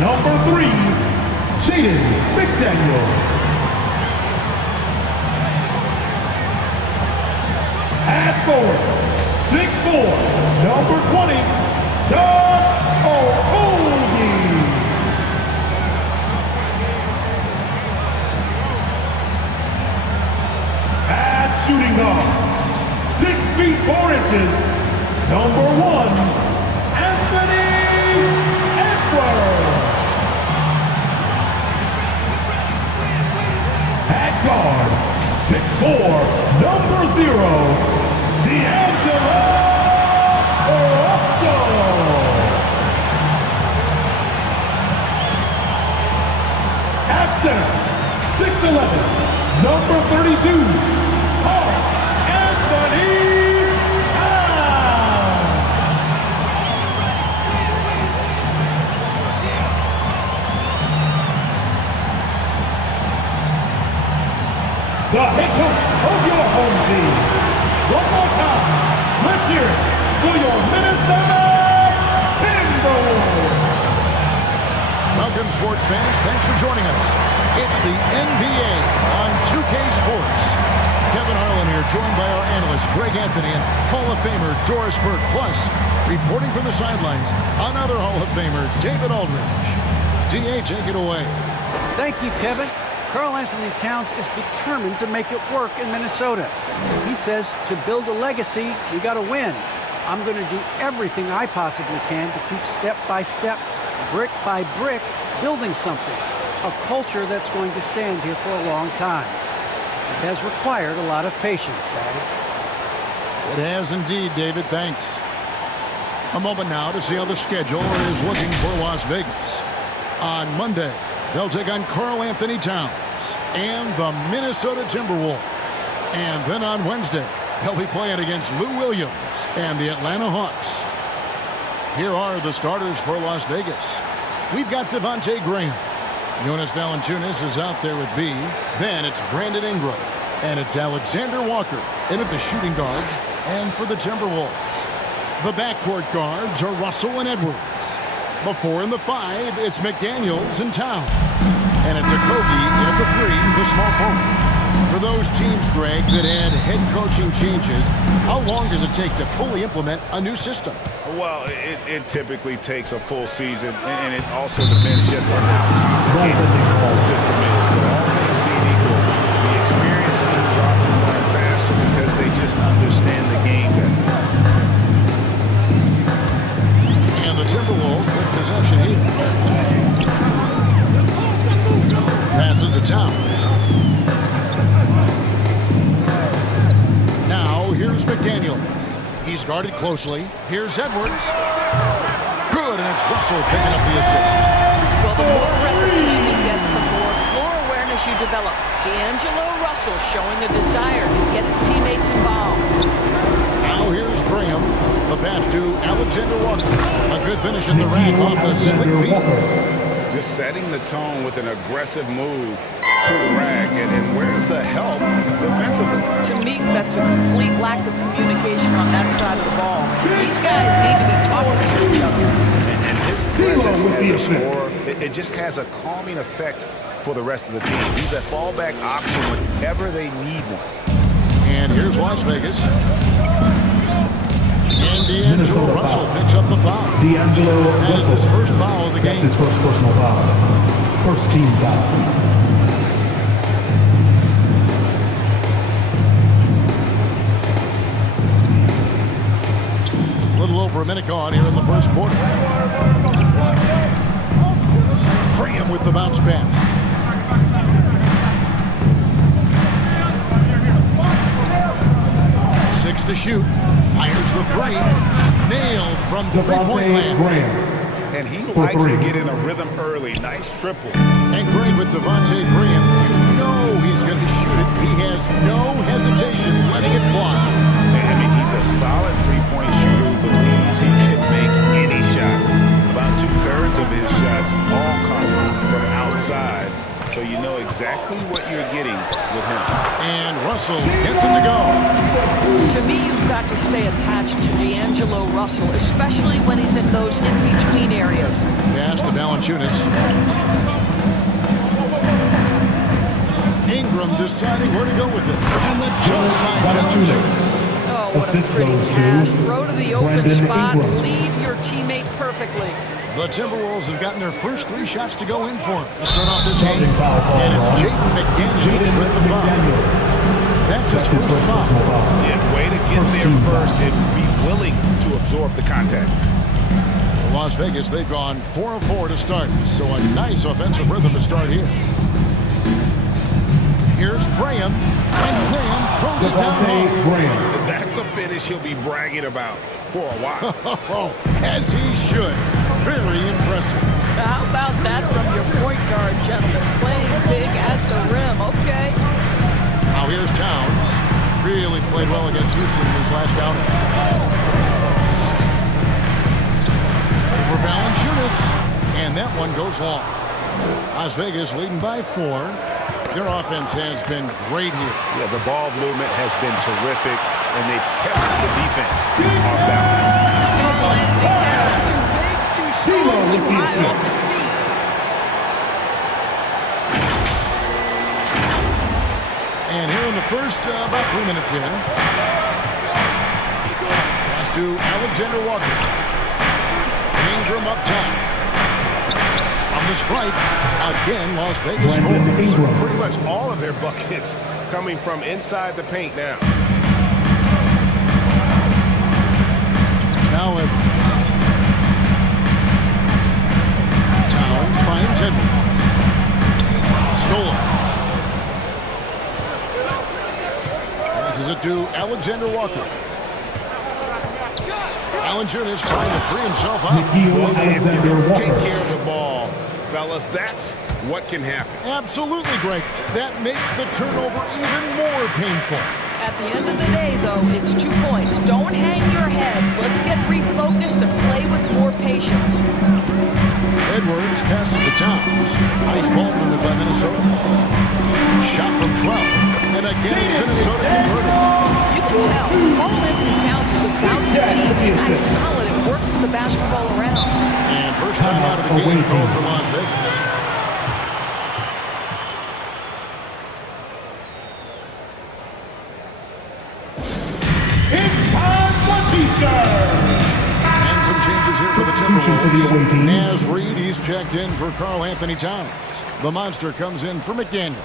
number 3, Jaden McDaniels. At forward, 6'4", number 20, Josh Okogie. At shooting guard, 6 feet 4 inches, number 1, Anthony Edwards. At guard, 6'4", number 0, D'Angelo Russell. At center, 6'11", number 32, Carl Anthony Towns. The head coach of your home team. One more time, let's hear it for your Minnesota Timberwolves. Welcome, sports fans. Thanks for joining us. It's the NBA on 2K Sports. Kevin Harlan here, joined by our analyst, Greg Anthony, and Hall of Famer Doris Burke. Plus, reporting from the sidelines, another Hall of Famer, David Aldridge. DA, take it away. Thank you, Kevin. Karl Anthony Towns is determined to make it work in Minnesota. He says to build a legacy, you got to win. I'm going to do everything I possibly can to keep step by step, brick by brick, building something. A culture that's going to stand here for a long time. It has required a lot of patience, guys. It has indeed, David. Thanks. A moment now to see how the schedule is looking for Las Vegas. On Monday, they'll take on Karl Anthony Towns and the Minnesota Timberwolves. And then on Wednesday, they'll be playing against Lou Williams and the Atlanta Hawks. Here are the starters for Las Vegas. We've got Devontae Graham. Jonas Valanciunas is out there with B. Then it's Brandon Ingram. And it's Alexander Walker in at the shooting guard. And for the Timberwolves, the backcourt guards are Russell and Edwards. The 4 and the 5, it's McDaniels and Towns. And it's Okogie in at the 3, the small forward. For those teams, Greg, that had head coaching changes, how long does it take to fully implement a new system? Well, it typically takes a full season, and it also depends just on how complicated the system is. But all things being equal, the experienced teams often learn faster because they just understand the game better. And the Timberwolves with possession here. Passes to Towns. Now, here's McDaniels. He's guarded closely. Here's Edwards. Good, and it's Russell picking up the assist. Well, the more repetition he gets, the more floor awareness you develop. D'Angelo Russell showing a desire to get his teammates involved. Now here's Graham. The pass to Alexander Walker. A good finish at the rack off the slick feet. Just setting the tone with an aggressive move to the rack. And where's the help defensively? To me, that's a complete lack of communication on that side of the ball. These guys need to be talking to each other. And his presence as a scorer, it just has a calming effect for the rest of the team. He's a fallback option whenever they need one. And here's Las Vegas. And D'Angelo Russell picks up the foul. D'Angelo Russell. That is his first foul of the game. That's his first personal foul. First team foul. A little over a minute gone here in the first quarter. Graham with the bounce pass. 6 to shoot. Fires the 3. Nailed from three-point land. And he likes to get in a rhythm early. Nice triple. And Greg with Devontae Graham, you know he's going to shoot it. He has no hesitation letting it fly. I mean, he's a solid three-point shooter who believes he can make any shot. About 2/3 of his shots all come from outside. So you know exactly what you're getting with him. And Russell gets him to go. To me, you've got to stay attached to D'Angelo Russell, especially when he's in those in-between areas. Pass to Valanciunas. Ingram deciding where to go with it. And the jump by Valanciunas. Oh, what a Assist pretty goes to pass. Throw to the open Brandon spot. Ingram. Lead your teammate perfectly. The Timberwolves have gotten their first 3 shots to go in for him to start off this game. Starting foul call And it's on Jaden McDaniels with the foul. That's his first foul. Yeah, way to get there first and be willing to absorb the contact. Las Vegas, they've gone 4 of 4 to start, so a nice offensive rhythm to start here. Here's Graham, and Graham throws it down Devontae low. Graham. That's a finish he'll be bragging about for a while. As he should. Very impressive. How about that from your point guard, gentlemen? Playing big at the rim, okay? Now here's Towns. Really played well against Houston in his last outing. For Valanciunas, and that one goes long. Las Vegas leading by 4. Their offense has been great here. Yeah, the ball movement has been terrific, and they've kept the defense off balance. Anthony Towns, too big, too strong, too high off his feet. And here in the first, about 3 minutes in. Pass to Alexander Walker. Ingram up top. From the stripe, again, Las Vegas Brandon scores. Ingram. Pretty much all of their buckets coming from inside the paint now. Now Towns finds Edwards. Stolen. Passes it to Alexander Walker. Valanciunas trying to free himself out. Nikhil Alexander Take Walker. care of the ball, fellas. That's what can happen. Absolutely, Greg. That makes the turnover even more painful. At the end of the day, though, it's 2 points. Don't hang your heads. Let's get refocused and play with more patience. Edwards passes to Towns. Nice ball movement by Minnesota. Shot from 12. And again, it's Minnesota converting. You can tell. Anthony Towns is about the team. This guy's solid at working the basketball around. And first time out of the game called for Las Vegas. It's time for T-shirt. And some changes here for the Substitution for the away Timberwolves. team. Naz Reid, he's checked in for Karl Anthony Towns. The monster comes in for McDaniels.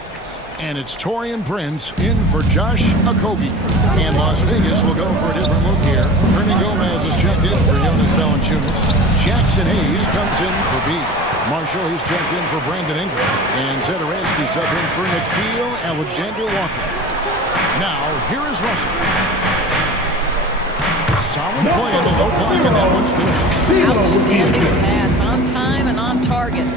And it's Taurean Prince in for Josh Okogie. And Las Vegas will go for a different look here. Hernan Gomez is checked in for Jonas Valanciunas. Jackson Hayes comes in for B. Marshall, he's checked in for Brandon Ingram. And Zedaransky sub in for Nikhil Alexander Walker. Now, here is Russell. Solid play in the low block, and that one's good. Outstanding pass, on time and on target.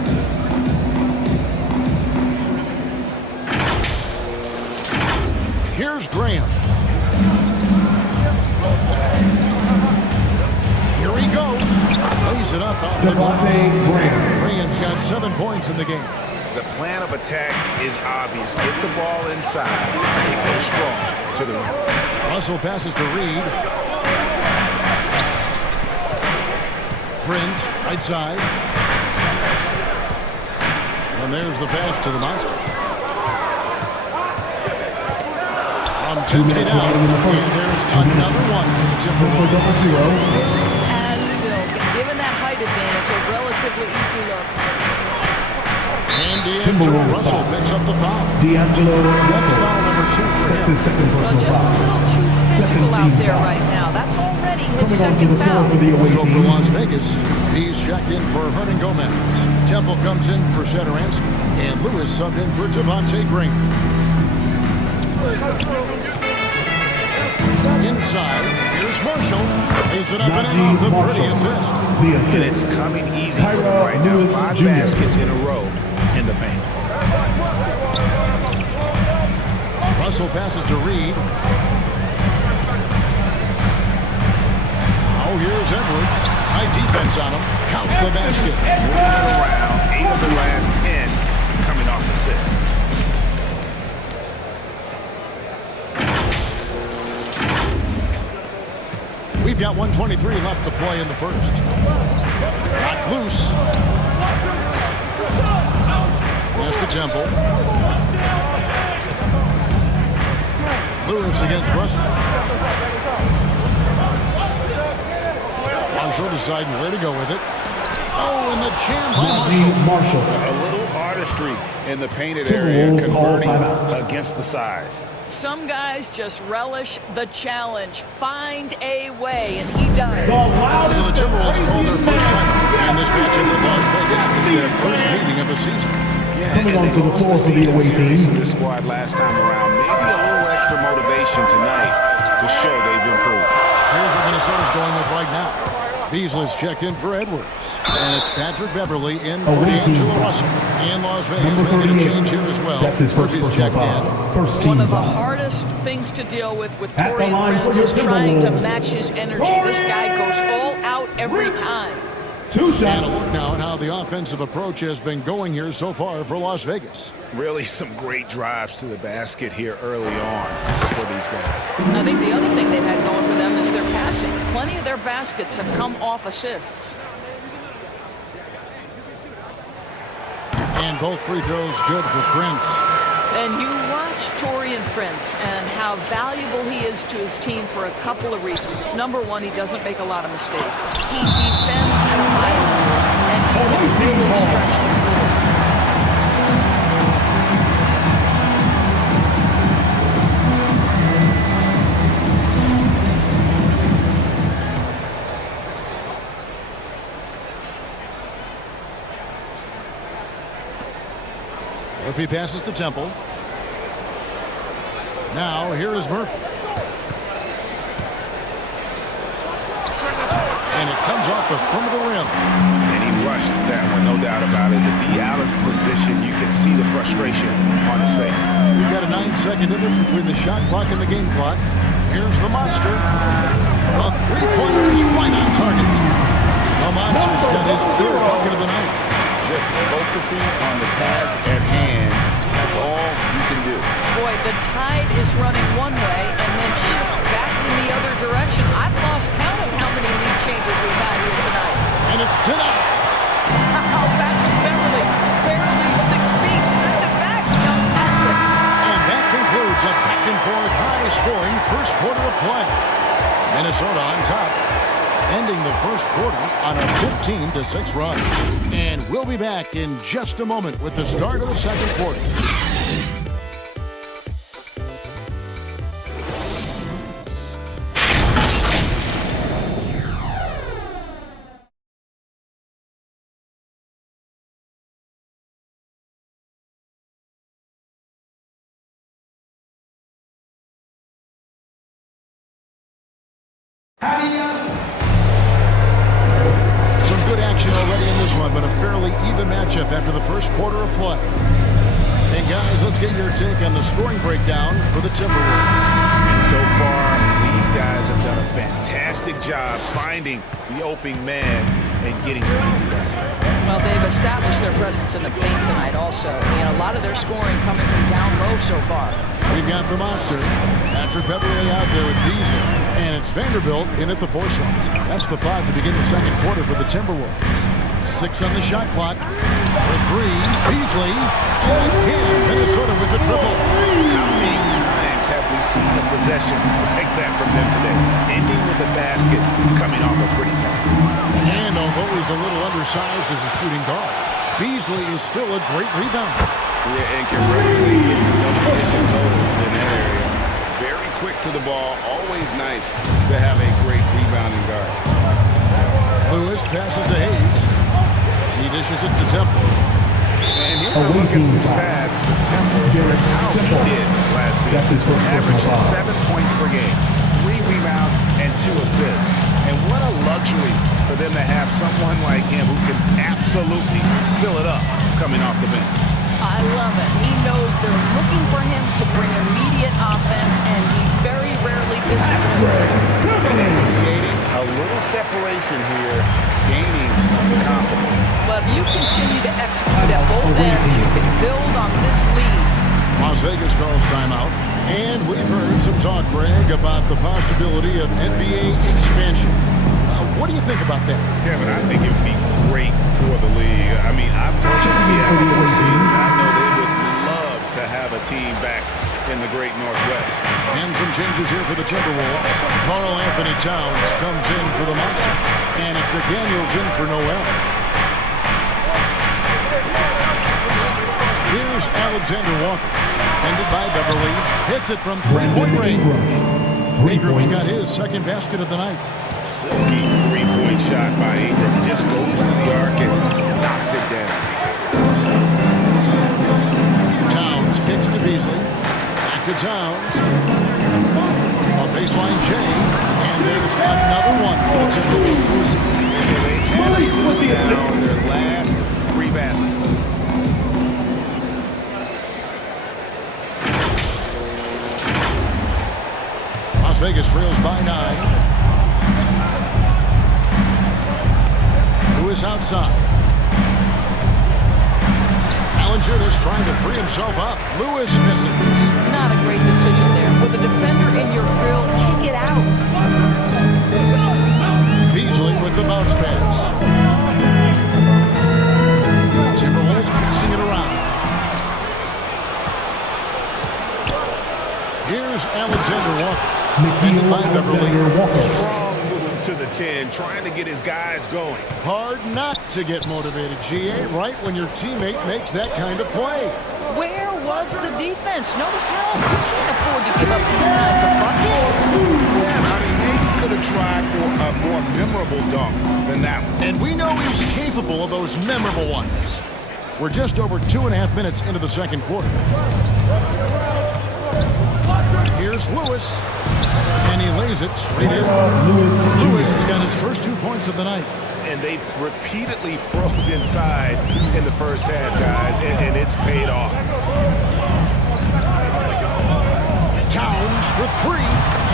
Here's Graham. Here he goes. Lays it up off the glass. Devontae Graham. Graham's got 7 points in the game. The plan of attack is obvious. Get the ball inside and go strong to the rim. Russell passes to Reed. Prince, right side. And there's the pass to the monster. From 2 minutes down. remaining in the first. And there's 2 minutes. another one for the Number Timberwolves. 00. As silk, and given that height advantage, a relatively easy look. And D'Angelo Timberwolves Russell foul. picks up the foul. D'Angelo That's Russell. foul number 2 for That's him. his second Well, personal just a foul. little too physical Second out team there foul. right now. That's already his Coming onto second the floor foul. for the away So for team. Las Vegas, he's checked in for Hernan Gomez. Temple comes in for Zedaransky. And Lewis subbed in for Devontae Graham. Inside, here's Marshall. Lays it up and in off the pretty assist. The And assist. it's coming easy for them Tyra right now. Lewis 5 Jr. baskets in a row in the paint. Russell passes to Reed. Oh, here's Edwards. Tight defense on him. Count the basket. Moving it around, 8 of the last 10 coming off assists. We've got 1:23 left to play in the first. Got loose. Pass to Temple. Lewis against Russell. Marshall deciding where to go with it. Oh, and the jam by Marshall. A little artistry in the painted area, converting against the size. Some guys just relish the challenge. Find a way, and he does. So the Timberwolves call their first time, and this matchup with Las Vegas is their first meeting of the season. Coming onto the floor for the away team. This squad last time around, maybe a little extra motivation tonight to show they've improved. Here's what Minnesota's going with right now. Beasley's checked in for Edwards. And it's Patrick Beverly in for D'Angelo Russell. And Las Vegas making a change here as well. That's his first checked in. First team One of the foul. hardest things to deal with At the Torian line Prince for is your trying to Timberwolves. match his energy. This guy goes all out every time. 2 And a shots. look now at how the offensive approach has been going here so far for Las Vegas. Really some great drives to the basket here early on for these guys. I think the other thing they've had going for them is their passing. Plenty of their baskets have come off assists. And both free throws good for Prince. And you watch Torian Prince and how valuable he is to his team for a couple of reasons. Number one, he doesn't make a lot of mistakes. He defends at a high level, and he can really stretch the floor. Murphy passes to Temple. Now here is Murphy. And it comes off the front of the rim. And he rushed that one, no doubt about it. To be out of position, you can see the frustration on his face. We've got a 9-second difference between the shot clock and the game clock. Here's the Monster. A three-pointer is right on target. The Monster's got his third bucket of the night. Just focusing on the task at hand, that's all you can do. Boy, the tide is running one way and then shifts back in the other direction. I've lost count of how many lead changes we've had here tonight. And it's tonight. Back to Beverly. Barely 6 feet. Send it back, young Patrick. And that concludes a back-and-forth high-scoring first quarter of play. Minnesota on top, ending the first quarter on a 15-6 run. And we'll be back in just a moment with the start of the second quarter. Some good action already in this one, but a fairly even matchup after the first quarter of play. And guys, let's get your take on the scoring breakdown for the Timberwolves. And so far, these guys have done a fantastic job finding the opening man and getting some easy baskets. Well, they've established their presence in the paint tonight also. And a lot of their scoring coming from down low so far. We've got the Monster, Patrick Beverly out there with Beasley, and it's Vanderbilt in at the 4 slot. That's the 5 to begin the second quarter for the Timberwolves. 6 on the shot clock. For 3, Beasley. And again, Minnesota with the triple. How many times have we seen a possession like that from them today? Ending with a basket, coming off a pretty pass. And although he's a little undersized as a shooting guard, Beasley is still a great rebounder. Yeah, and can regularly hit double-digit totals in that area. Very quick to the ball. Always nice to have a great rebounding guard. Lewis passes to Hayes. He dishes it to Temple. And here's a look at some stats for Temple. How he did last season. That's his first Averaged personal foul. 7 points per game, 3 rebounds, and 2 assists. And what a luxury for them to have someone like him who can absolutely fill it up coming off the bench. I love it. He knows they're looking for him to bring immediate offense, and he very rarely disappoints. Creating a little separation here, gaining some confidence. But if you continue to execute at both ends, you can build on this lead. Las Vegas calls timeout. And we've heard some talk, Greg, about the possibility of NBA expansion. What do you think about that? Kevin, I think it would be great for the league. I mean, I've worked in Seattle for a season. I know they would love to have a team back in the great Northwest. And some changes here for the Timberwolves. Karl Anthony Towns comes in for the Monster. And it's McDaniels in for Noel. Here's Alexander Walker. Ended by Beverly. Hits it from three-point range. Ingram's got his second basket of the night. Silky three-point shot by Ingram. Just goes to the arc and knocks it down. Towns kicks to Beasley. Back to Towns. A baseline J. And there's another one for the Timberwolves. They had assist now on their last three baskets. Las Vegas trails by 9. Lewis outside. Valanciunas trying to free himself up. Lewis misses. Not a great decision there. With a defender in your grill, kick it out. Beasley with the bounce pass. Timberwolves passing it around. Here's Alexander Walker. Defended by Beverly. Strong move to the 10, trying to get his guys going. Hard not to get motivated, GA, right when your teammate makes that kind of play. Where was the defense? No help. You can't afford to give up these kinds of buckets. Yeah, I mean, maybe could have tried for a more memorable dunk than that one. And we know he's capable of those memorable ones. We're just over 2.5 minutes into the second quarter. Here's Lewis. And he lays it straight in. Lewis has got his first 2 points of the night. And they've repeatedly probed inside in the first half, guys, and it's paid off. Towns for three.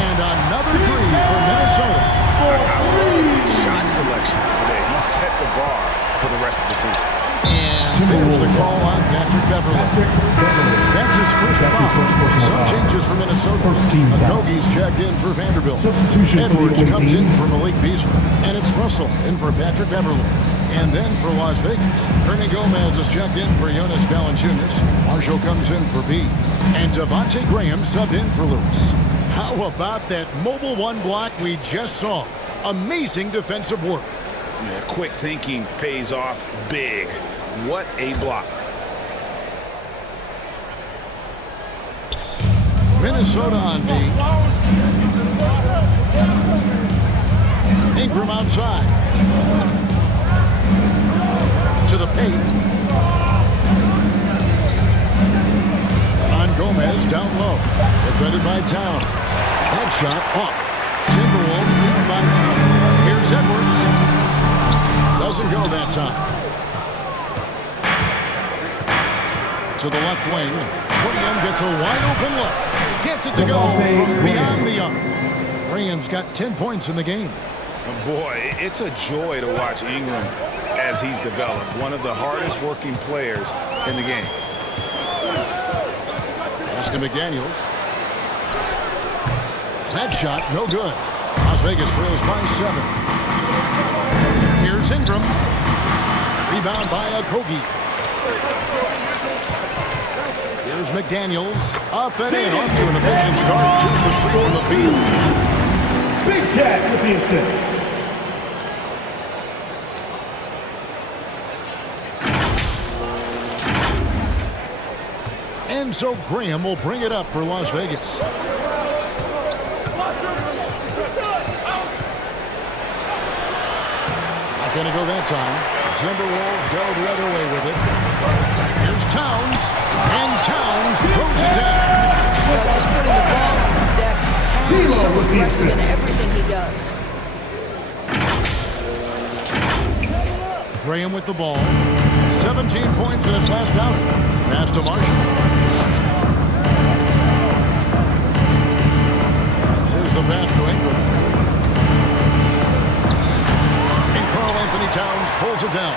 And another three for Minnesota. I love his shot selection today. He set the bar for the rest of the team. And there's the call on Patrick Beverly. That's his first foul. Some changes for Minnesota. Okogie's checked in for Vanderbilt. Edwards comes in for Malik Beasley. And it's Russell in for Patrick Beverly. And then for Las Vegas, Ernie Gomez is checked in for Jonas Valanciunas. Marshall comes in for B. And Devontae Graham subbed in for Lewis. How about that mobile one block we just saw? Amazing defensive work. Yeah, quick thinking pays off big. What a block. Minnesota on D. Ingram outside. To the paint. On Gomez down low. Defended by Towns. Headshot off. Timberwolves leading by 10. Here's Edwards. Doesn't go that time. To the left wing. Graham gets a wide open look. Gets it to go from beyond the arc. Graham's got 10 points in the game. Boy, it's a joy to watch Ingram as he's developed. One of the hardest working players in the game. Pass to McDaniels. That shot, no good. Las Vegas trails by 7. Here's Ingram. Rebound by Okogie. Here's McDaniels. Up and in. Off to an efficient start. 2 for 3 on the field. Big Cat with the assist. And so Graham will bring it up for Las Vegas. Not going to go that time. Timberwolves go the other way with it. Here's Towns. And Towns throws it down. Well, just putting the ball on the deck. Towns is so aggressive in everything he does. Graham with the ball. 17 points in his last outing. Pass to Marshall. Here's the pass to Ingram. And Karl Anthony Towns pulls it down.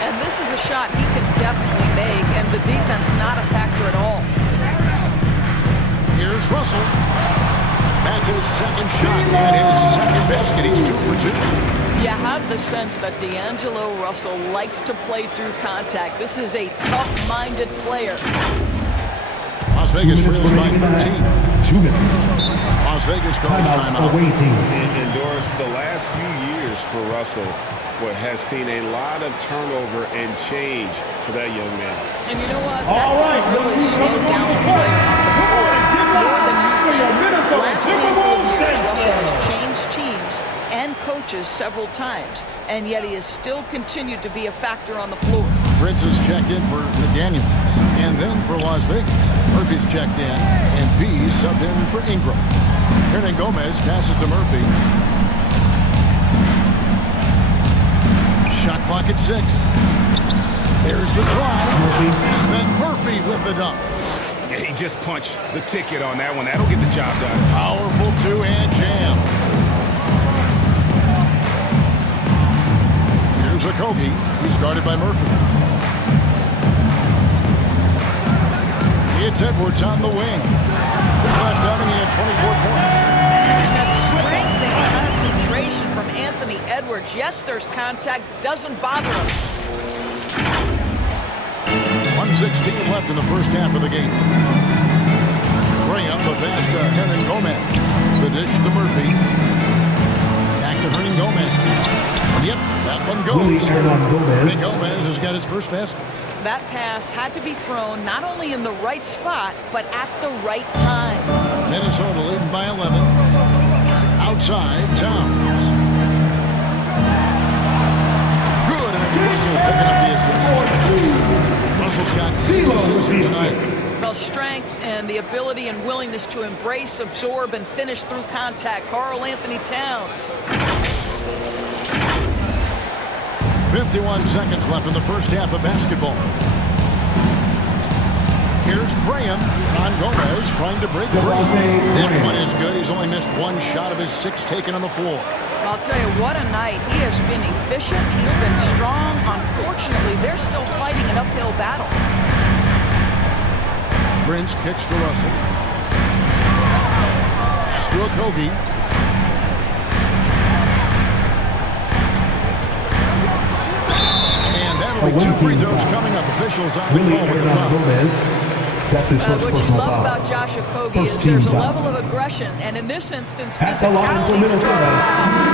And this is a shot he can definitely make, and the defense not a factor at all. Here's Russell. That's his second shot and his second basket. He's 2 for 2. You have the sense that D'Angelo Russell likes to play through contact. This is a tough-minded player. Las Vegas trails by 13. 2 minutes. Las Vegas calls timeout. Awaiting. And Doris, the last few years for Russell has seen a lot of turnover and change for that young man. And you know what? All right, That really slowed down the player. More than you think. Last handful of years, Russell has changed teams and coaches several times, and yet he has still continued to be a factor on the floor. Prince has checked in for McDaniels, and then for Las Vegas. Murphy's checked in, and B subbed in for Ingram. Hernan Gomez passes to Murphy. Shot clock at 6. There's the drive, and then Murphy with the dunk. Yeah, he just punched the ticket on that one. That'll get the job done. Powerful two-hand jam. Here's Okogie. He's guarded by Murphy. It's Edwards on the wing. His last outing, he had 24 points. That strength and concentration from Anthony Edwards. Yes, there's contact. Doesn't bother him. 1:16 left in the first half of the game. Graham, the pass to Hernan Gomez. The dish to Murphy. Back to Hernan Gomez. Yep, that one goes. Hernan Gomez has got his first basket. That pass had to be thrown not only in the right spot, but at the right time. Minnesota leading by 11. Outside, Towns. Good, and Russell picking up the assist. Russell's got 6 assists here tonight. Well, strength and the ability and willingness to embrace, absorb, and finish through contact. Karl Anthony Towns. 51 seconds left in the first half of basketball. Here's Graham on Gomez trying to break free. That one is good. He's only missed 1 shot of his 6 taken on the floor. I'll tell you, what a night. He has been efficient. He's been strong. Unfortunately, they're still fighting an uphill battle. Prince kicks to Russell. Pass to Okogie. And that'll be 2 free throws coming up. Officials on the call with the foul. That's his first What you personal love foul. about Josh Okogie is there's a level of aggression, and in this instance, At the line for physicality. Minnesota.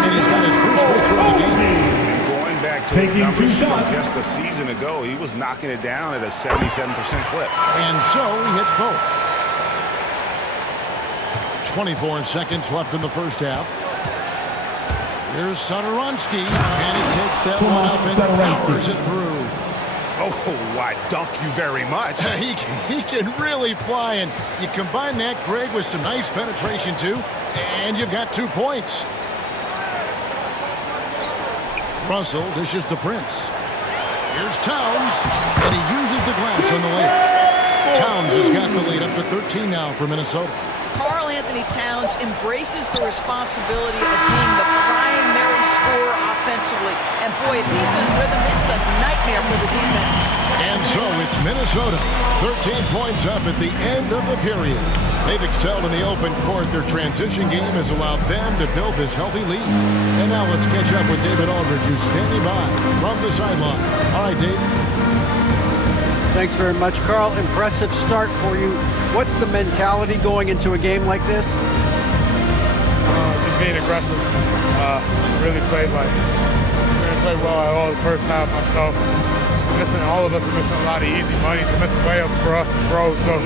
And he's got his first free throw of the game. And going back to his Taking 2 numbers from shots. just a season ago, he was knocking it down at a 77% clip. And so he hits both. 24 seconds left in the first half. Here's Satoransky, and he takes that one Tomas up and Satoransky. powers it through. Oh, why, dunk you very much. He can really fly, and you combine that, Craig, with some nice penetration, too, and you've got 2 points. Russell dishes to Prince. Here's Towns, and he uses the glass on the layup. Towns has got the lead up to 13 now for Minnesota. Karl Anthony Towns embraces the responsibility of being the primary scorer offensively. And boy, if he's in rhythm, it's a nightmare for the defense. And so it's Minnesota, 13 points up at the end of the period. They've excelled in the open court. Their transition game has allowed them to build this healthy lead. And now let's catch up with David Aldridge, who's standing by from the sideline. All right, Dave. Thanks very much, Carl. Impressive start for you. What's the mentality going into a game like this? Just being aggressive. Really played well at all the first half myself. All of us are missing a lot of easy money. We're missing layups for us as pros. So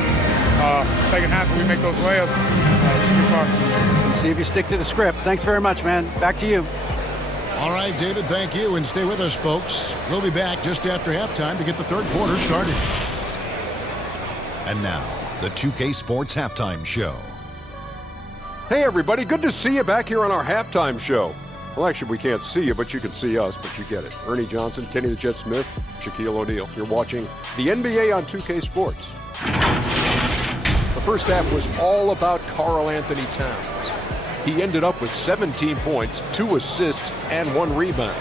second half, we make those layups. It should be fun. See if you stick to the script. Thanks very much, man. Back to you. All right, David, thank you. And stay with us, folks. We'll be back just after halftime to get the third quarter started. And now, the 2K Sports Halftime Show. Hey, everybody. Good to see you back here on our halftime show. Well, actually, we can't see you, but you can see us, but you get it. Ernie Johnson, Kenny the Jet Smith, Shaquille O'Neal. You're watching the NBA on 2K Sports. The first half was all about Karl Anthony Towns. He ended up with 17 points, 2 assists, and 1 rebound.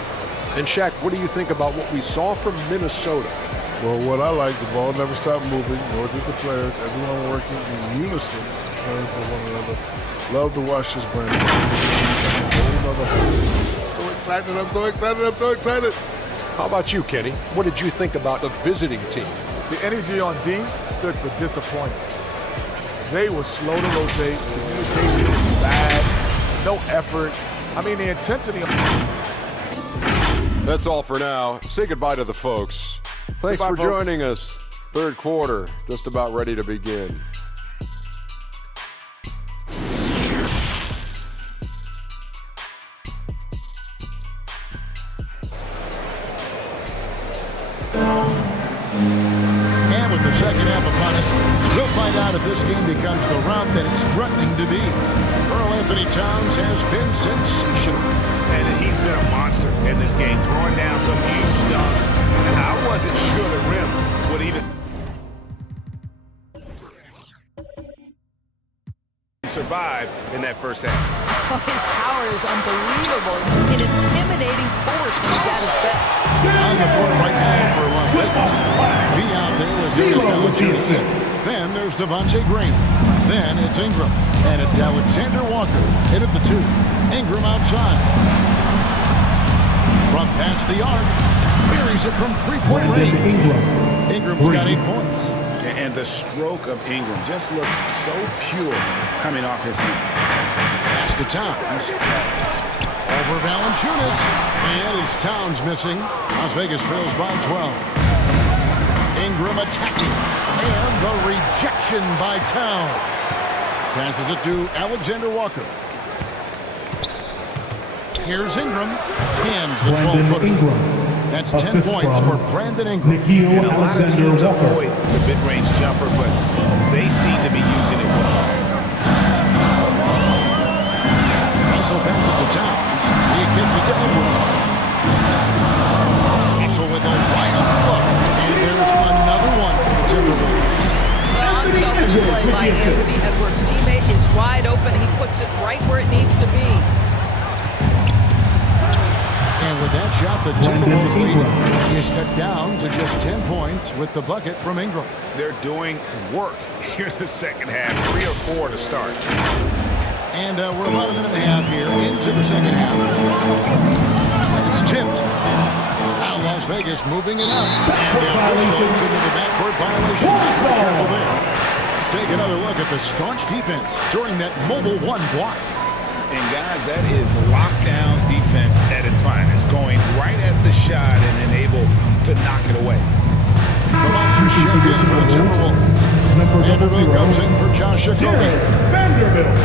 And Shaq, what do you think about what we saw from Minnesota? Well, what I like, the ball never stopped moving, nor did the players. Everyone working in unison, playing for one another. Love to watch this brand. So excited, I'm so excited, I'm so excited. How about you, Kenny? What did you think about the visiting team? The energy on D stood for disappointing. They were slow to rotate. Communication was bad. No effort. I mean, the intensity. That's all for now. Say goodbye to the folks. Thanks Goodbye, for folks. joining us. Third quarter, just about ready to begin. And with the second half upon us, we'll find out if this game becomes the route that it's threatening to be. Karl Anthony Towns has been sensational. And he's been a monster in this game, throwing down some huge dunks. And I wasn't sure the rim would even survive in that first half. His power is unbelievable. An intimidating force when he's at his best. On the court right now for Las Vegas. Be out there with Jonas Valanciunas. Then there's Devontae Green. Then it's Ingram. And it's Alexander Walker in at the 2. Ingram outside. From past the arc. Buries it from three-point range. Ingram's got 8 points. And the stroke of Ingram just looks so pure coming off his knee. Pass to Towns. Over Valanciunas. And it's Towns missing. Las Vegas trails by 12. Ingram attacking. And the rejection by Towns. Passes it to Alexander Walker. Here's Ingram. Cams the 12-footer. That's 10 points for Brandon Ingram. And a lot of teams avoid the mid-range jumper, but they seem to be using it well. Russell passes to Towns. He gets it to Edwards. Russell with a wide-open look. And there's another one for the Timberwolves. Unselfish play by Anthony Edwards' teammate is wide open. He puts it right where it needs to be. And with that shot, the Timberwolves lead is cut down to just 10 points with the bucket from Ingram. They're doing work here in the second half. 3 or 4 to start. And we're about a minute and a half here into the second half. It's tipped. Now Las Vegas moving it up. And the officials into the backcourt violation. Be careful there. Let's take another look at the staunch defense during that mobile 1 block. And guys, that is lockdown defense at its finest, going right at the shot and then able to knock it away. The Monsters check in for the Timberwolves. Vanderbilt comes in for Josh Jacoby. Vanderbilt.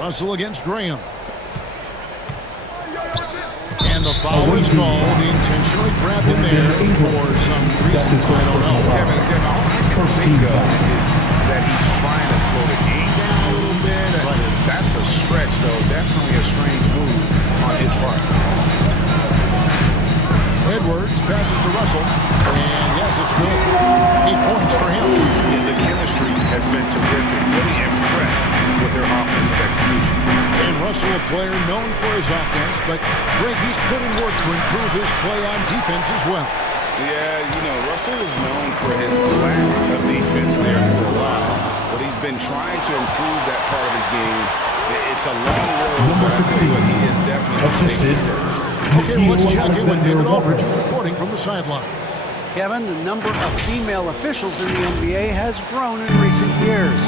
Russell against Graham. And the foul is called. He intentionally grabbed him there for some reason. I don't know. Kevin, all I can think of is that he's trying to slow the game down a little bit. That's a stretch, though. Definitely a strange move on his part. Edwards passes to Russell. And yes, it's good. 8 points for him. And the chemistry has been terrific. Really impressed with their offensive execution. And Russell, a player known for his offense, but Greg, he's put in work to improve his play on defense as well. Yeah, you know, Russell is known for his lack of defense there for a while, but he's been trying to improve that part of his game. It's a long road, but he is definitely taking steps. Okay, well, let's check in with David Aldridge, who's reporting from the sidelines. Kevin, the number of female officials in the NBA has grown in recent years.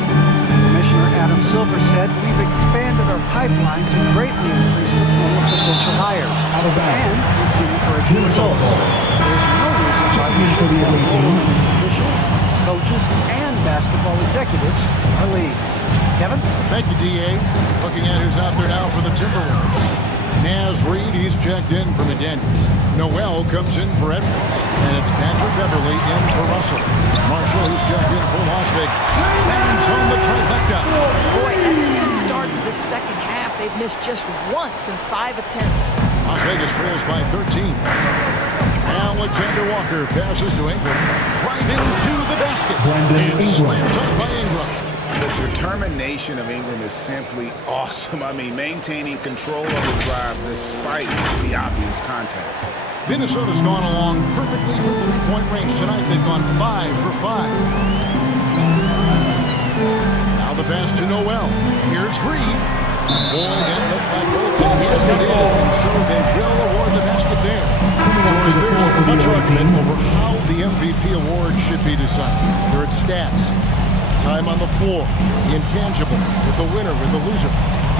Commissioner Adam Silver said, "We've expanded our pipeline to greatly increase the pool of potential hires. And we've seen encouraging results. There's no reason why we should be able to these officials, coaches, and basketball executives in our league." Kevin? Thank you, D.A. Looking at who's out there now for the Timberwolves. Naz Reid, he's checked in for McDaniels. Noel comes in for Edwards. And it's Patrick Beverly in for Russell. Marshall, who's checked in for Las Vegas. Hands on the trifecta. Boy, excellent start to the second half. They've missed just once in 5 attempts. Las Vegas trails by 13. Alexander Walker passes to Ingram. Driving to the basket. And slammed up by Ingram. The determination of Ingram is simply awesome. I mean, maintaining control of the drive despite the obvious contact. Minnesota's gone along perfectly from three-point range tonight. They've gone 5 for 5. Now the pass to Noel. Here's Reed. Boy, that looked like goaltending. Yes, it is. And so they will award the basket there. George, there's much argument over how the MVP award should be decided. There are stats, time on the floor, the intangible, with the winner, with the loser.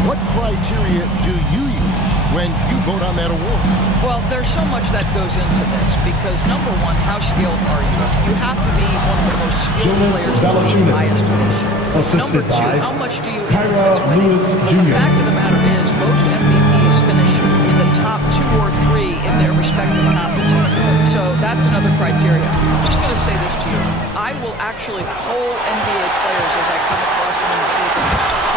What criteria do you use when you vote on that award? Well, there's so much that goes into this because, number one, how skilled are you? You have to be one of the most skilled players in the league by estimation. Number two, how much do you influence winning? The fact of the matter is most MVPs finish in the top 2 or 3 in their respective conferences. So that's another criteria. I'm just going to say this to you. I will actually poll NBA players as I come across them in the season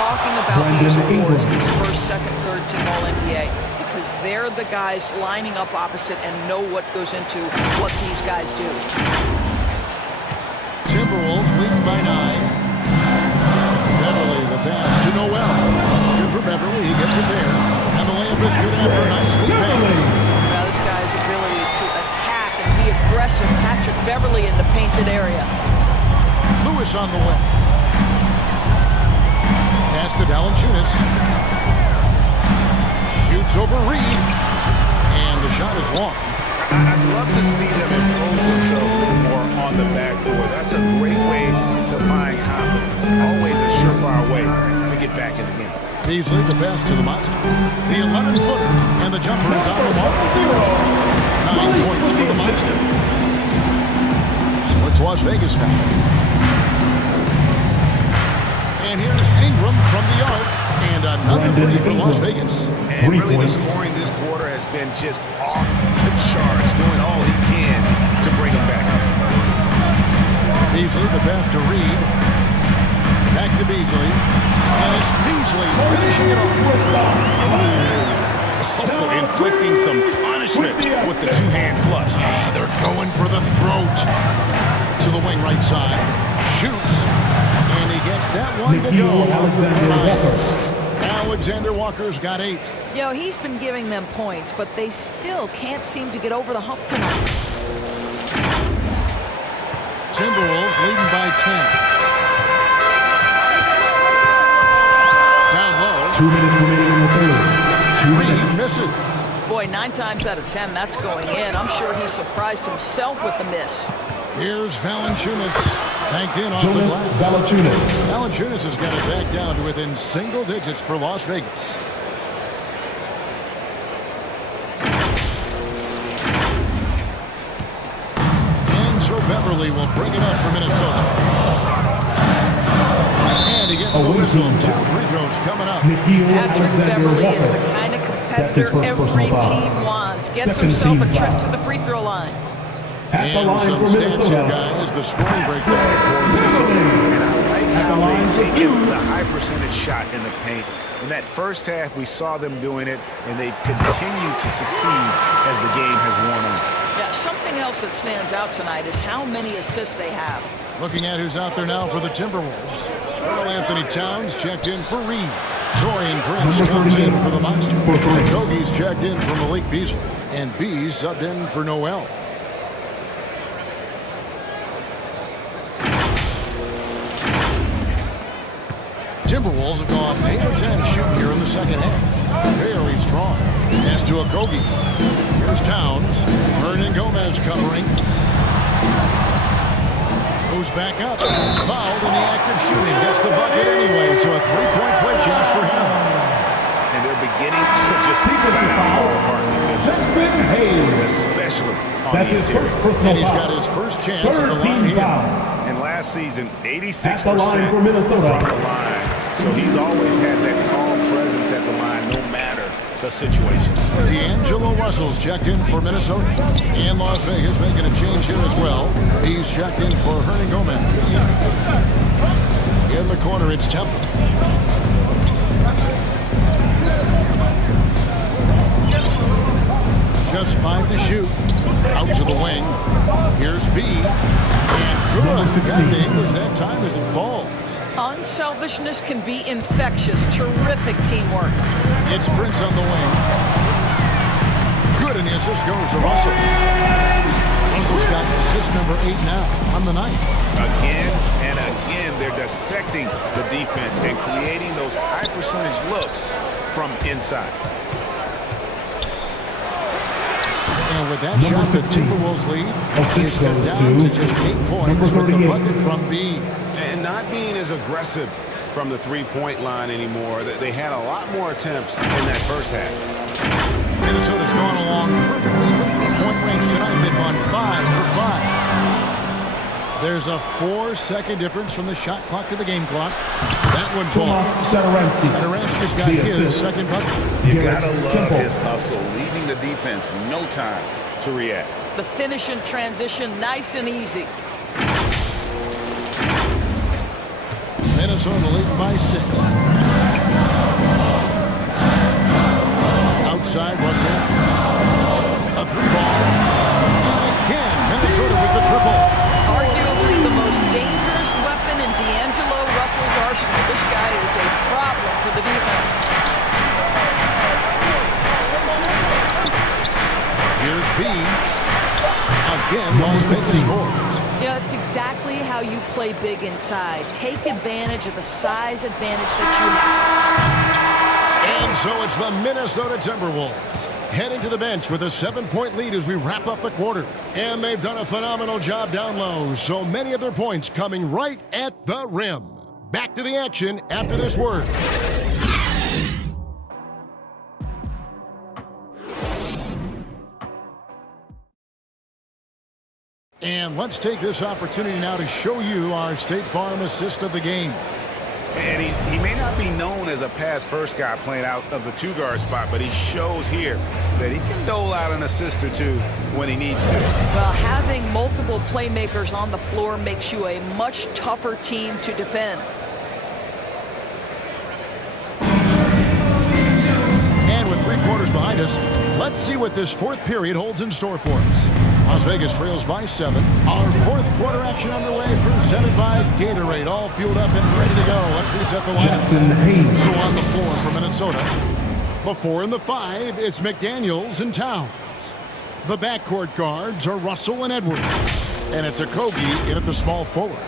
talking about these awards, these first, second, third team All-NBA, because they're the guys lining up opposite and know what goes into what these guys do. Timberwolves leading by 9. Beverly, the pass to Noel. Good for Beverly. He gets it there. And the layup is good after a nice lead pass. Now this guy's ability to attack and be aggressive. Patrick Beverly in the painted area. Lewis on the way. Pass to Valanciunas. Shoots over Reed. And the shot is long. I'd love to see them impose themselves a little more on the backboard. That's a great way to find confidence. Always a surefire way to get back in the game. Beasley, the pass to the monster. The 11-footer, and the jumper is on the mark. 9 points for the monster. So it's Las Vegas now. And here's Ingram from the arc. And another three for Las Vegas. And really the scoring this quarter has been just off the charts, doing all he can to bring them back. Beasley, the pass to Reed. Back to Beasley. And it's Beasley finishing it off. Oh, inflicting some punishment with the two-hand flush. They're going for the throat. To the wing right side. Shoots. And he gets that one to go. Alexander Walker's got 8. You know, he's been giving them points, but they still can't seem to get over the hump tonight. Timberwolves leading by 10. Down low. 2 minutes remaining in the third. 2 minutes. Misses. Boy, 9 times out of 10, that's going in. I'm sure he surprised himself with the miss. Here's Valanciunas. Banked in off the glass. Valanciunas has got it back down to within single digits for Las Vegas. And so Beverly will bring it up for Minnesota. And he gets the whistle. 2 free throws coming up. Patrick Beverly is the kind of competitor every team wants. Gets himself a trip to the free throw line. And some stats here, guys. The scoring breakdown for Minnesota. And I like how they've taken the high percentage shot in the paint. In that first half, we saw them doing it, and they've continued to succeed as the game has worn on. Yeah, something else that stands out tonight is how many assists they have. Looking at who's out there now for the Timberwolves. Karl Anthony Towns checked in for Reed. Torian Prince comes in for the Monster. Kogi's checked in for Malik Beasley. And Bees subbed in for Noel. Timberwolves have gone 8 of 10 shooting here in the second half. Very strong. Pass to Okogie. Here's Towns. Hernan Gomez covering. Goes back up. Fouled in the act of shooting. Gets the bucket anyway. So a 3-point play chance for him. And they're beginning to just fall apart defensively, especially on the interior. And he's got his first chance at the line here. And last season, 86% the line for Minnesota. from the line. So he's always had that calm presence at the line, no matter the situation. D'Angelo Russell's checked in for Minnesota. And Las Vegas making a change here as well. He's checked in for Hernan Gomez. In the corner, it's Temple. Just 5 to shoot. Out to the wing. Here's B. And good. That thing was that time as it falls. Unselfishness can be infectious. Terrific teamwork. It's Prince on the wing. Good, and the assist goes to Russell. Russell's got assist number 8 now on the night. Again and again, they're dissecting the defense and creating those high percentage looks from inside. And with that shot, the Timberwolves lead is cut down to just 8 points with the bucket from B. And not being as aggressive from the three-point line anymore. They had a lot more attempts in that first half. Minnesota's gone along perfectly from three-point range tonight. They've gone 5 for 5. There's a 4-second difference from the shot clock to the game clock. That one falls. Satoransky's got his second bucket. You gotta love his hustle, leaving the defense no time to react. The finish in transition, nice and easy. Minnesota leading by 6. Outside, Russell. A 3-ball. Again, Minnesota with the triple. Arguably the most dangerous weapon in D'Angelo Russell's arsenal. This guy is a problem for the defense. Here's B. Again, Las Vegas scores. Yeah, that's exactly how you play big inside. Take advantage of the size advantage that you have. And so it's the Minnesota Timberwolves heading to the bench with a 7-point lead as we wrap up the quarter. And they've done a phenomenal job down low, so many of their points coming right at the rim. Back to the action after this word. And let's take this opportunity now to show you our State Farm assist of the game. And he may not be known as a pass-first guy playing out of the two-guard spot, but he shows here that he can dole out an assist or two when he needs to. Well, having multiple playmakers on the floor makes you a much tougher team to defend. And with 3 quarters behind us, let's see what this 4th period holds in store for us. Las Vegas trails by 7. Our 4th quarter action underway, presented by Gatorade. All fueled up and ready to go. Let's reset the lineup. So on the floor for Minnesota. The 4 and the 5, it's McDaniels and Towns. The backcourt guards are Russell and Edwards. And it's Okogie in at the small forward.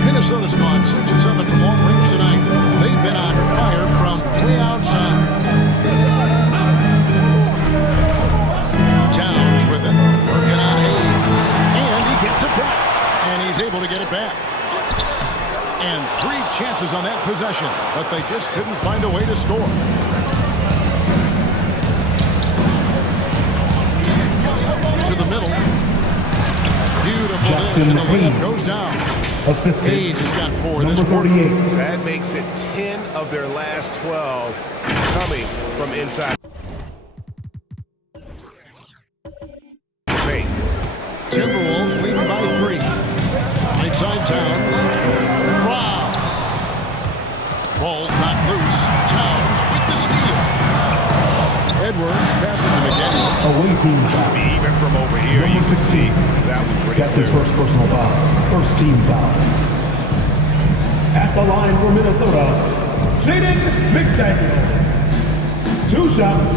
Minnesota's gone 6 of 7 from long range tonight. They've been on fire from way outside. Towns with it, working on Hayes, and he gets it back, and he's able to get it back. And 3 chances on that possession, but they just couldn't find a way to score. To the middle. Beautiful dish, and the layup goes down. Hayes has got 4 this quarter. That makes it 10 of their last 12 coming from inside. Timberwolves leading by 3. Right side Towns. Wow. Ball's not loose. Towns with the steal. Edwards passing to McDaniels. Away team foul. Even from over here, you can see that was pretty That's his first personal foul. First team foul. At the line for Minnesota, Jaden McDaniels. 2 shots.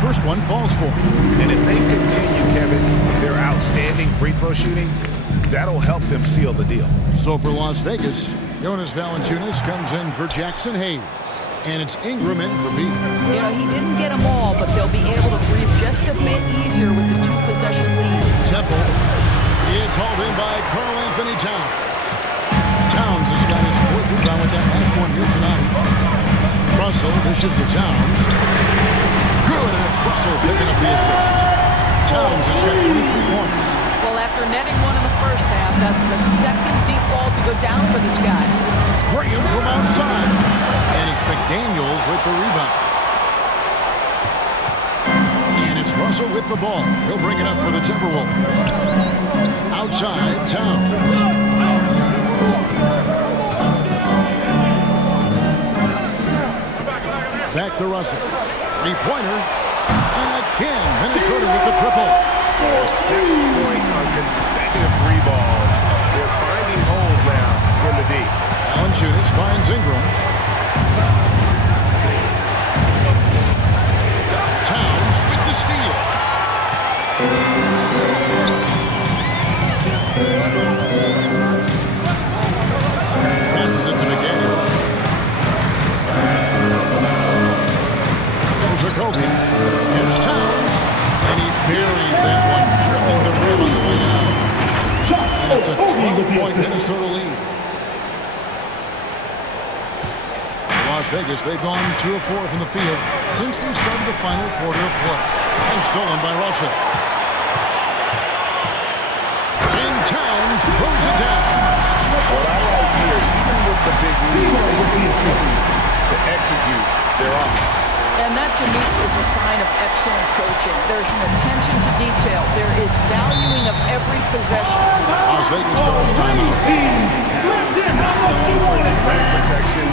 First one falls for him. And if they continue, Kevin, their outstanding free throw shooting, that'll help them seal the deal. So for Las Vegas, Jonas Valanciunas comes in for Jackson Hayes. And it's Ingram in for B. You know, he didn't get them all, but they'll be able to breathe just a bit easier with the 2-possession lead. Temple. It's hauled in by Karl Anthony Towns. Towns has got his 4th rebound with that last one here tonight. Russell dishes to Towns. Good, and it's Russell picking up the assist. Towns has got 23 points. Well, after netting one in the first half, that's the 2nd deep ball to go down for this guy. Graham from outside. And it's McDaniels with the rebound. And it's Russell with the ball. He'll bring it up for the Timberwolves. Outside, Towns. Back to Russell. 3-pointer. And again, Minnesota with the triple. 6 points on consecutive 3 balls. They're finding holes now in the deep. Valanciunas finds Ingram. Passes it to McDaniels. There's a Kobe. Here's Towns. And he buries that one, drilling the rim on the way out. And it's a 12-point Minnesota lead. Las Vegas, they've gone 2 of 4 from the field since we started the final quarter of play. And stolen by Russell. And Towns throws it down. What I like here, even with the big lead, they continue to execute their offense. And that, to me, is a sign of excellent coaching. There's an attention to detail. There is valuing of every possession. Las Vegas calls timeout. Rim protection,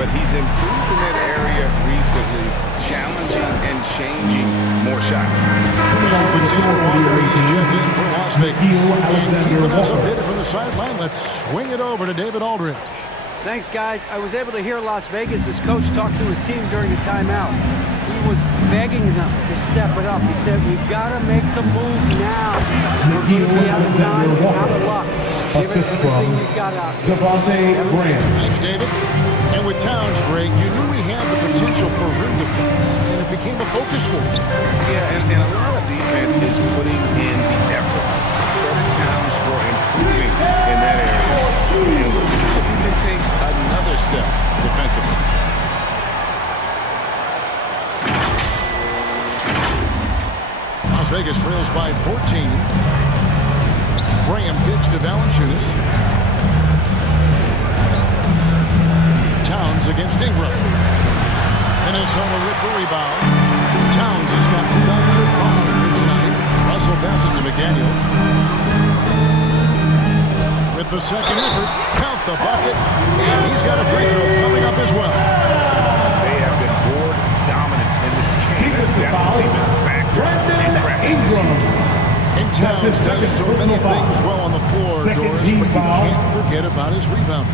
but he's improved in that area recently, challenging and changing more shots. Alexander Walker is checked in for Las Vegas. And keeping us updated from the sideline, let's swing it over to David Aldridge. Thanks, guys. I was able to hear Las Vegas' coach talk to his team during the timeout. He was begging them to step it up. He said, we've got to make the move now. We're going to be out of time, out of luck. Give it everything you've got out there. Thanks, David. And with Towns, Greg, you knew he had the potential for rim defense, and it became a focus for him. Yeah, and a lot of defense is putting in the effort. Credit Towns for improving in that area. And we'll see if he can take another step defensively. Las Vegas trails by 14. Graham kicks to Valanciunas. Towns against Ingram. Minnesota with the rebound. Towns has got rebound number 5 here tonight. Russell passes to McDaniels. With the second effort, count the bucket, and he's got a free throw coming up as well. They have been board dominant in this game. That's definitely been a factor in cracking this game. And Towns does so many things well on the floor, Doris, but you can't forget about his rebound.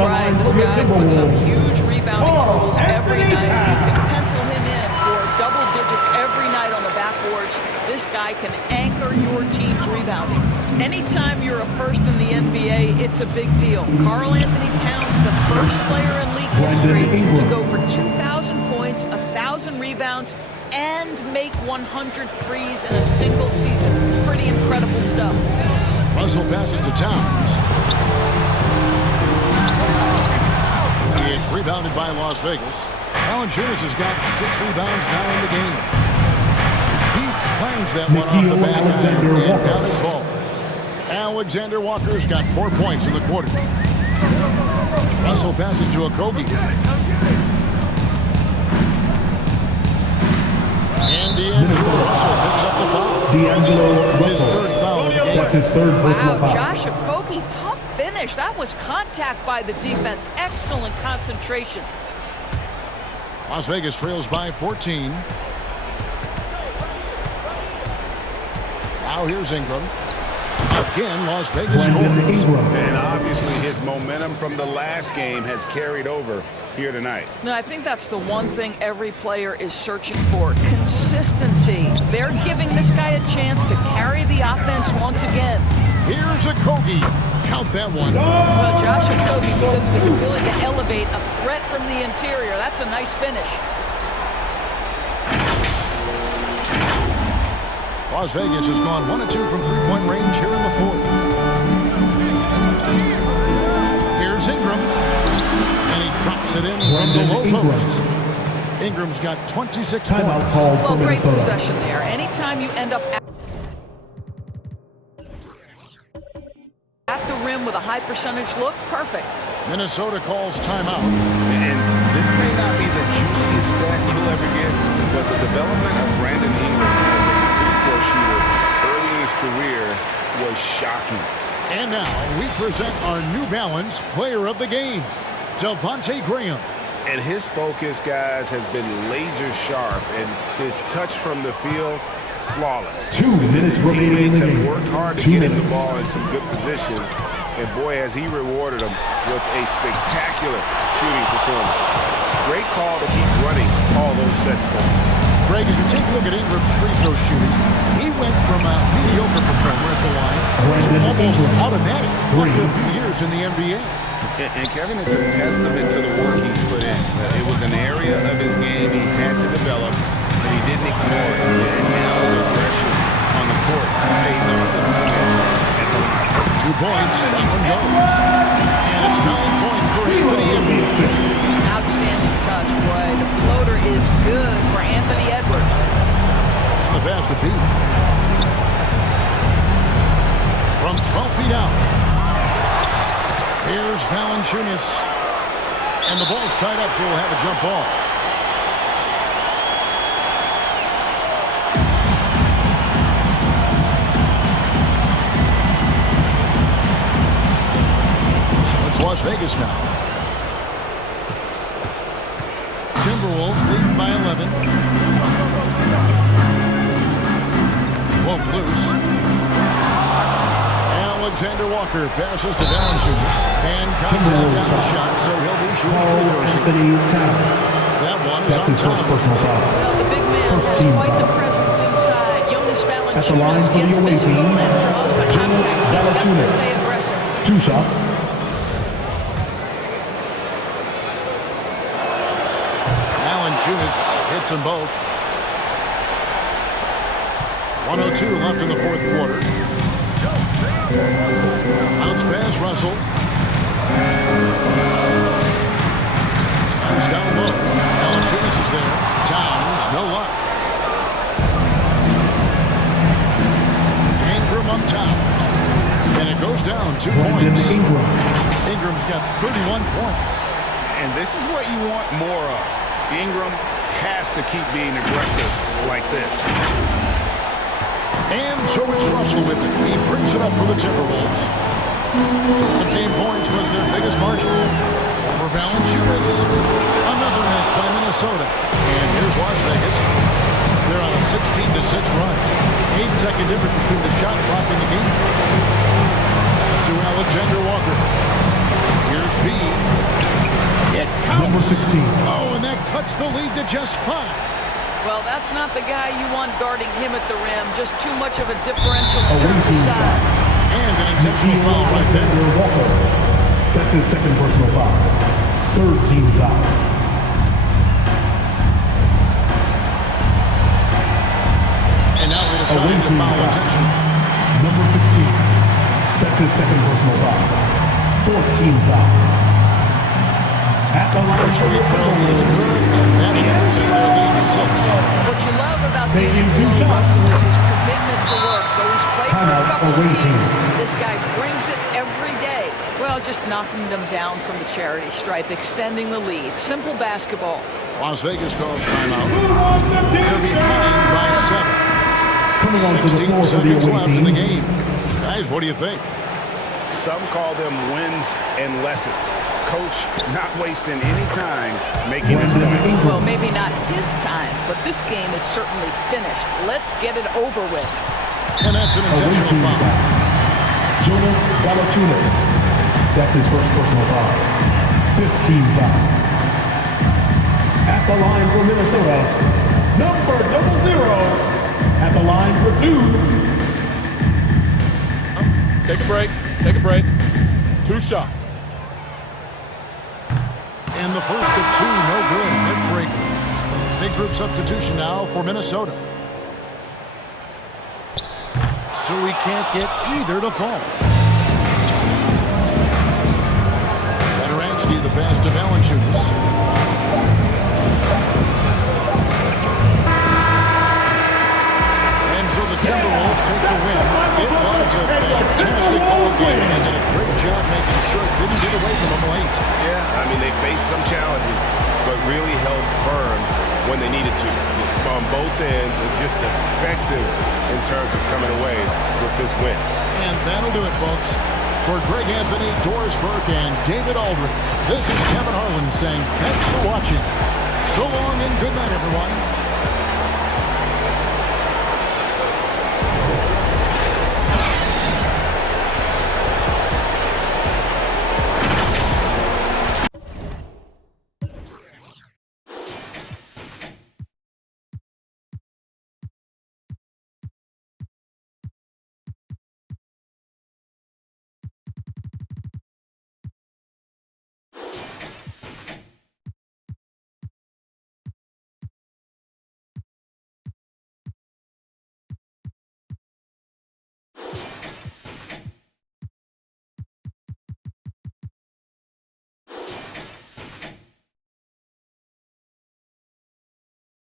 Right, this guy puts up huge rebounding totals every night. You can pencil him in for double digits every night on the backboards. This guy can anchor your team's rebounding. Anytime you're a first in the NBA, it's a big deal. Karl Anthony Towns, the first player in league history to go for 2,000 points, 1,000 rebounds, and make 100 threes in a single season. Pretty incredible stuff. Russell passes to Towns. It's rebounded by Las Vegas. Valanciunas has got 6 rebounds now in the game. He clangs that one off the back iron and down his balls. Alexander Walker's got 4 points in the quarter. Russell passes to Okogie. And D'Angelo Russell picks up the foul. That's his third foul of the game. That's his third personal foul. Josh Okogie, tough finish. That was contact by the defense. Excellent concentration. Las Vegas trails by 14. Now here's Ingram. Again, Las Vegas scores. And obviously his momentum from the last game has carried over here tonight. No, I think that's the one thing every player is searching for. Consistency. They're giving this guy a chance to carry the offense once again. Here's Okogie. Count that one. Well, Josh Okogie, because of his ability to elevate a threat from the interior, that's a nice finish. Las Vegas has gone 1 of 2 from three-point range here in the fourth. Here's Ingram. And he drops it in from the low post. Ingram's got 26 points. Well, great possession there. Anytime you end up at the rim with a high percentage look, perfect. Minnesota calls timeout. And this may not be the juiciest stat you'll ever get, but the development of Brandon Ingram as a free-throw shooter early in his career was shocking. And now we present our New Balance Player of the Game, Devontae Graham. And his focus, guys, has been laser sharp, and his touch from the field, flawless. 2 minutes remaining in Teammates the have game. worked hard to 2 get him the minutes. ball in some good positions, and boy, has he rewarded them with a spectacular shooting performance. Great call to keep running all those sets for him. Greg, as we take a look at Ingram's free throw shooting, he went from a mediocre performer at the line to almost automatic after a few years in the NBA. And Kevin, it's a testament to the work he's put in. It was an area of his game he had to develop, and he didn't ignore it. And now his aggression on the court pays off the points at the line. 2 points, that one goes. And it's 9 points for Anthony Edwards. Outstanding touch, boy. The floater is good for Anthony Edwards. The pass to beat. From 12 feet out. Here's Valanciunas. And the ball's tied up, so we'll have a jump ball. So it's Las Vegas now. Timberwolves leading by 11. Poke loose. Alexander Walker passes to Valanciunas. And contact down the shot, so he'll be shooting free throws here. That one is on top. Well, the big man has quite the presence inside. Jonas Valanciunas gets visible and draws the contact. He's got to stay aggressive. 2 shots. Valanciunas hits them both. 1:02 left in the fourth quarter. Bounce pass, Russell. Towns down low. Valanciunas is there. Towns, no luck. Ingram up top. And it goes down 2 points. Ingram's got 31 points. And this is what you want more of. Ingram has to keep being aggressive like this. And so it's Russell with it. He brings it up for the Timberwolves. 17 points was their biggest margin. For Valanciunas, another miss by Minnesota. And here's Las Vegas. They're on a 16-6 run. 8-second difference between the shot clock and the game. Pass to Alexander Walker. Here's B. It counts. Number 16. Oh, and that cuts the lead to just 5. Well, that's not the guy you want guarding him at the rim. Just too much of a differential in terms of size. And an intentional foul right there. Walker. That's his second personal foul. Third team foul. And now we decide to foul attention. Number 16. That's his second personal foul. Fourth team foul. At the line, First free throw is good, and that increases their lead to 6. What you love about Taking 2 D'Angelo shots. Russell is his commitment to work. Though he's played for a Timeout couple of away teams, team. this guy brings it every day. Well, just knocking them down from the charity stripe, extending the lead. Simple basketball. Las Vegas calls timeout. They're behind by 7. Coming on to the 16 floor for the seconds away left in the team. game. Guys, what do you think? Some call them wins and lessons. Coach not wasting any time making his point. Well, maybe not his time, but this game is certainly finished. Let's get it over with. And that's an intentional foul. Jonas Valanciunas. That's his first personal foul. 15 foul. At the line for Minnesota, number 00. At the line for 2. Take a break. Take a break. 2 shots. And the first of 2, no good. Heartbreaker. Big group substitution now for Minnesota. So we can't get either to fall. Betteransky, the pass to Valanciunas. And so the Timberwolves take the win. It was a fantastic ball game, and they did a great job making sure it didn't get away from them late. Yeah, I mean, they faced some challenges, but really held firm when they needed to. On both ends, and just effective in terms of coming away with this win. And that'll do it, folks. For Greg Anthony, Doris Burke, and David Aldridge, this is Kevin Harlan saying thanks for watching. So long and good night, everyone.